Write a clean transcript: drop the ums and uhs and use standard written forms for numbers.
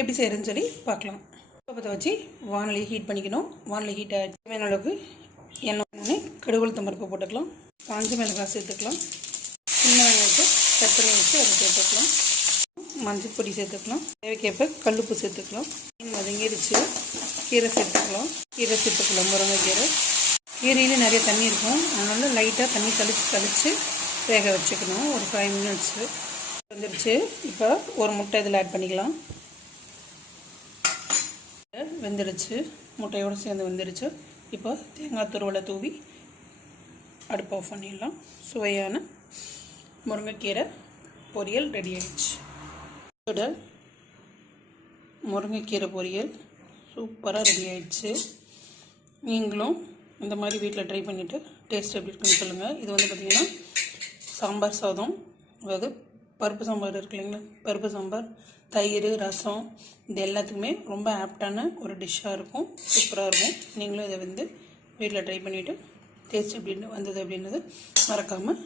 எப்படி செய்கிறதுன்னு சொல்லி பார்க்கலாம். பற்ற வச்சு வானொலி ஹீட் பண்ணிக்கணும். வானொலி ஹீட் ஆகிடுச்சு. தேவையான அளவுக்கு எண்ணெய் கடுகு உளுத்தம் பருப்பு போட்டுக்கலாம். காஞ்ச மிளகாய் சேர்த்துக்கலாம். சின்ன வெங்காயத்தை கட் பண்ணி வச்சு அதை சேர்த்துக்கலாம். மஞ்சள் பொடி சேர்த்துக்கலாம். தேவைக்கேற்ப கல்லுப்பு சேர்த்துக்கலாம். மீன் வதங்கிடுச்சு. கீரை சேர்த்துக்கலாம். முருங்கைக்கீரை. கீரையிலே நிறைய தண்ணி இருக்கும், அதனால் லைட்டாக தண்ணி கழிச்சு வேக வச்சுக்கணும். ஒரு 5 மினிட்ஸ் வந்துருச்சு. இப்போ ஒரு முட்டை இதில் ஆட் பண்ணிக்கலாம். வெந்துடுச்சு, முட்டையோடு சேர்ந்து வெந்துடுச்சு. இப்போ தேங்காய் துருவலை தூவி அடுப்பு ஆஃப் பண்ணிடலாம். சுவையான முருங்கைக்கீரை பொரியல் ரெடி ஆகிடுச்சு. இதோட முருங்கைக்கீரை பொரியல் சூப்பராக ரெடி ஆகிடுச்சு. நீங்களும் இந்த மாதிரி வீட்டில் ட்ரை பண்ணிவிட்டு டேஸ்ட் எப்படி இருக்குன்னு சொல்லுங்கள். இது வந்து பார்த்திங்கன்னா சாம்பார் சாதம், அதாவது பருப்பு சாம்பார் இருக்கு இல்லைங்களா, பருப்பு சாம்பார், தயிர், ரசம், இது எல்லாத்துக்குமே ரொம்ப ஆப்டான ஒரு டிஷ்ஷாக இருக்கும். சூப்பராக இருக்கும். நீங்களும் இதை வந்து வீட்டில் ட்ரை பண்ணிவிட்டு டேஸ்ட் எப்படி வந்தது அப்படின்றது மறக்காமல்